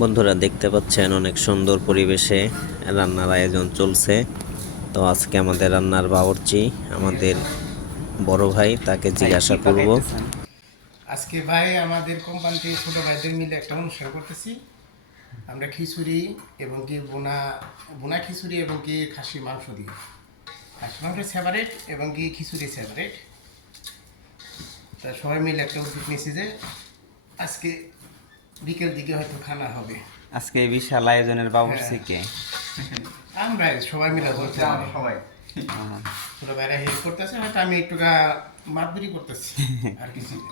বন্ধুরা দেখতে পাচ্ছেন অনেক সুন্দর পরিবেশে রান্নার আয়োজন চলছে। তো আজকে আমাদের রান্নার বাবুর্চি আমাদের বড় ভাই, তাকে জিজ্ঞাসা করব। আজকে ভাই আমাদের কোম্পানি থেকে ছোটো ভাইদের মিলে একটা অনুষ্ঠান করতেছি। আমরা খিচুড়ি এবং কি বোনা বোনা খিচুড়ি এবং কি খাসির মাংস দিই। খাসির মাংস সেপারেট এবং কি খিচুড়ি সেপারেট। তা সবাই মিলে একটা উদ্যোগ নিয়েছি যে আজকে বিকেল দিকে হয়তো খানা হবে। আজকে এই বিশাল আয়োজনের বাবুর্চি কে? আমরা সবাই মিলে বলতে সবাই ছোটো ভাইরা হেল্প করতেছে, হয়তো আমি একটু মাতবুরি করতেছি আর কিছু না।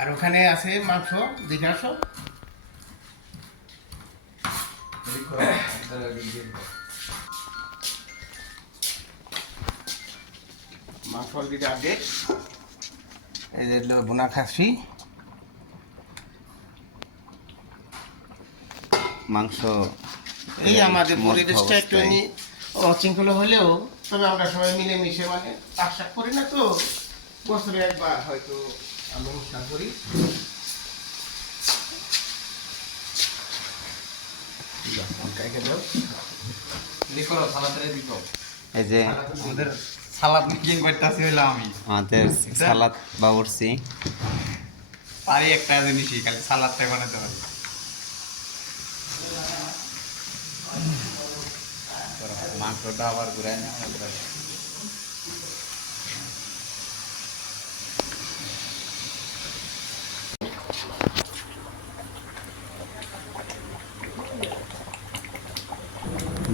আর ওখানে আছে মাংস, দেখে আসো। মাংস অলরেডি আগে এই যে বোনা খাসি, মাংস এই আমাদের পরিবেশটা একটু অশৃঙ্খলা হলেও তবে আমরা সবাই মিলেমিশে মানে আশা করি না তো, বছরে একবার হয়তো আমরা অনুষ্ঠান করি। এই যে আমাদের সালাদ মেকিং করতেছি হইলাম আমি। আমাদের সালাদ বাবুর্চি পারি একটা জিনিসই, খালি সালাদটা বানাতে পারি। মাংসটা আবার ঘুরাই না।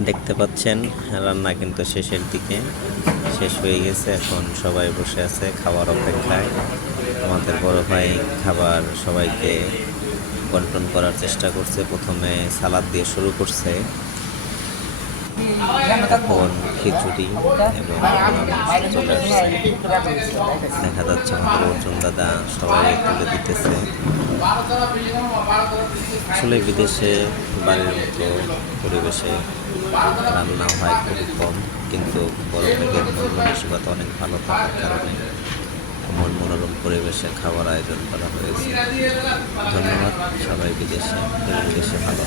দেখতে পাচ্ছেন রান্না কিন্তু শেষের দিকে, শেষ হয়ে গেছে। এখন সবাই বসে আছে খাবার অপেক্ষায়। আমাদের বড় ভাই খাবার সবাইকে বন্টন করার চেষ্টা করছে। প্রথমে সালাদ দিয়ে শুরু করছে, এখন খিচুড়ি এবং চলে আসছে। দেখা যাচ্ছে আমাদের অর্জুন দাদা সবাই তুলে দিতেছে। আসলে বিদেশে বাড়ির মতো পরিবেশে রান্না হয় খুবই কম, কিন্তু বড় ভাইয়ের মন মানসিকতা অনেক ভালো থাকার কারণে এমন মনোরম পরিবেশে খাবার আয়োজন করা হয়েছে। ধন্যবাদ সবাই বিদেশে এবং দেশে ভালো।